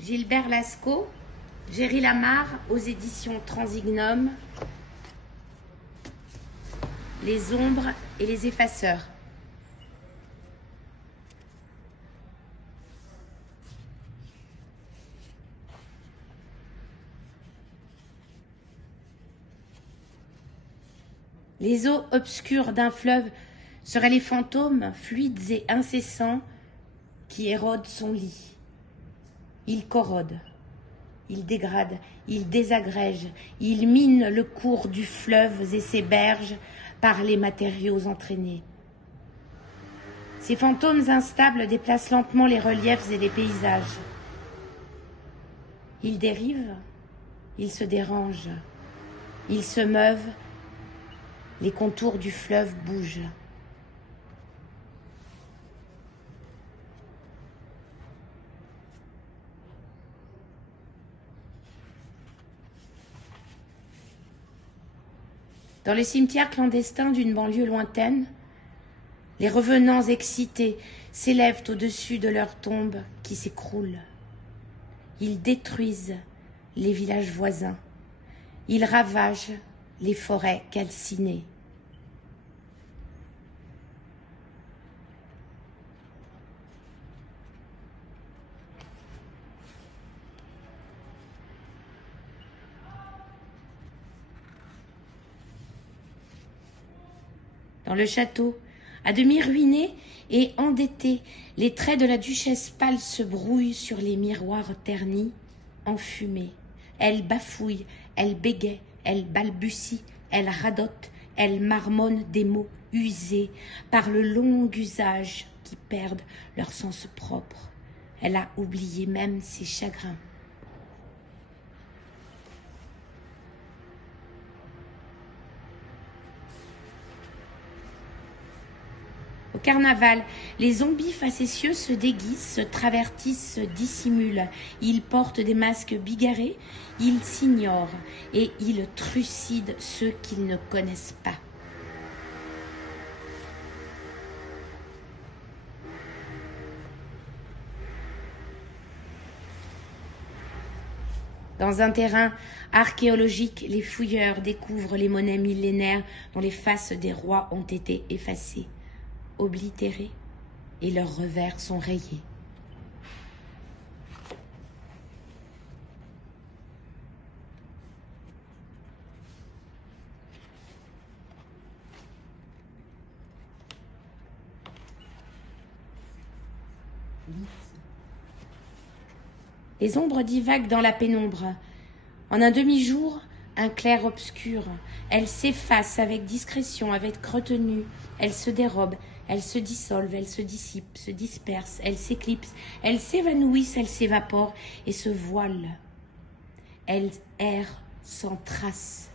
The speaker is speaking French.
Gilbert Lascaux, Géry Lamarre aux éditions Transignum. Les ombres et les effaceurs. Les eaux obscures d'un fleuve seraient les fantômes fluides et incessants qui érodent son lit. Ils corrodent, ils dégradent, ils désagrègent, ils minent le cours du fleuve et ses berges par les matériaux entraînés. Ces fantômes instables déplacent lentement les reliefs et les paysages. Ils dérivent, ils se dérangent, ils se meuvent, les contours du fleuve bougent. Dans le cimetière clandestin d'une banlieue lointaine, les revenants excités s'élèvent au-dessus de leurs tombes qui s'écroulent. Ils détruisent les villages voisins. Ils ravagent les forêts calcinées. Dans le château, à demi ruiné et endetté, les traits de la duchesse pâle se brouillent sur les miroirs ternis, enfumés. Elle bafouille, elle bégaie, elle balbutie, elle radote, elle marmonne des mots usés par le long usage qui perdent leur sens propre. Elle a oublié même ses chagrins. Au carnaval, les zombies facétieux se déguisent, se travertissent, se dissimulent. Ils portent des masques bigarrés, ils s'ignorent et ils trucident ceux qu'ils ne connaissent pas. Dans un terrain archéologique, les fouilleurs découvrent les monnaies millénaires dont les faces des rois ont été effacées, oblitérés, et leurs revers sont rayés. Les ombres divaguent dans la pénombre. En un demi-jour, un clair-obscur. Elles s'effacent avec discrétion, avec retenue. Elles se dérobent, elles se dissolvent, elles se dissipent, se dispersent, elles s'éclipsent, elles s'évanouissent, elles s'évaporent et se voilent. Elles errent sans trace.